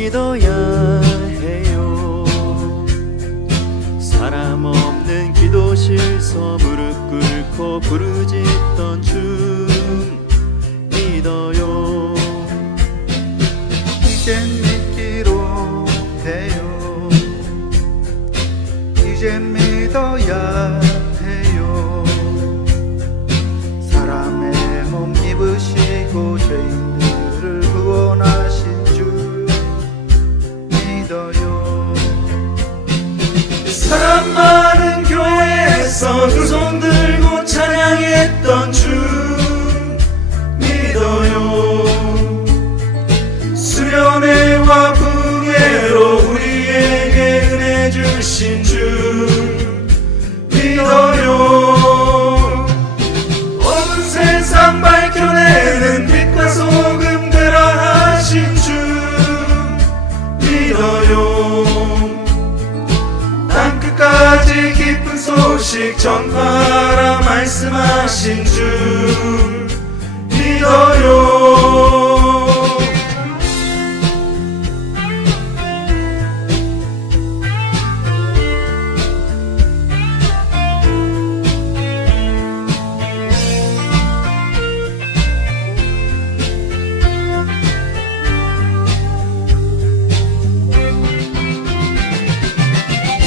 믿어야 해요. 사람 없는 기도실서 무릎 꿇고 부르짖던 주 믿어요. 이젠 믿기로 돼요. 이젠 믿어야 교회에서 두손들 소식 전하라 말씀하신 주. 믿어요.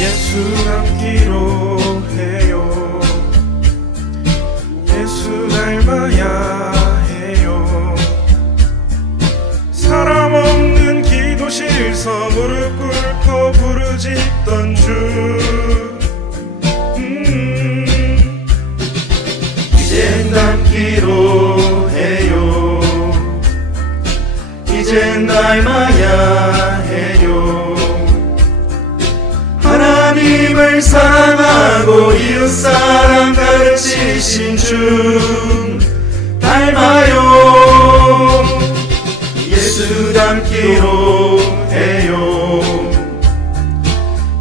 예수 닮기로 해요. 예수 닮아야 해요. 사람 없는 기도실서 무릎 꿇고 부르짖던 주. 음, 닮기로 해요. 이젠 닮아야 하나님을 사랑하고 이웃사랑 가르치신 주 닮아요. 예수 닮기로 해요.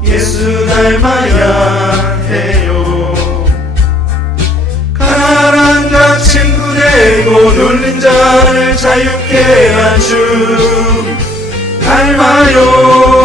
예수 닮아야 해요. 가난한 자 친구 되고 눌린 자를 자유케 한주 닮아요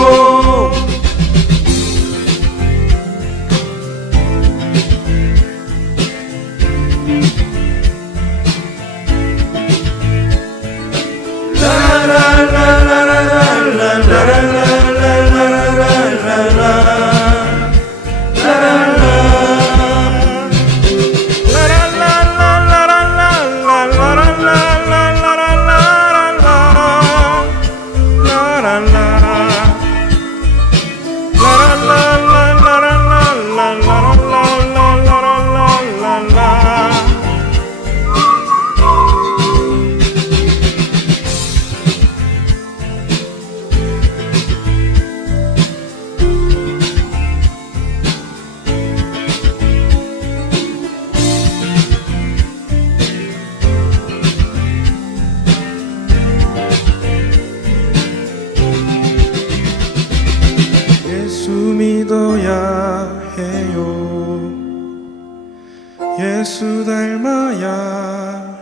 예수 예수 닮아야.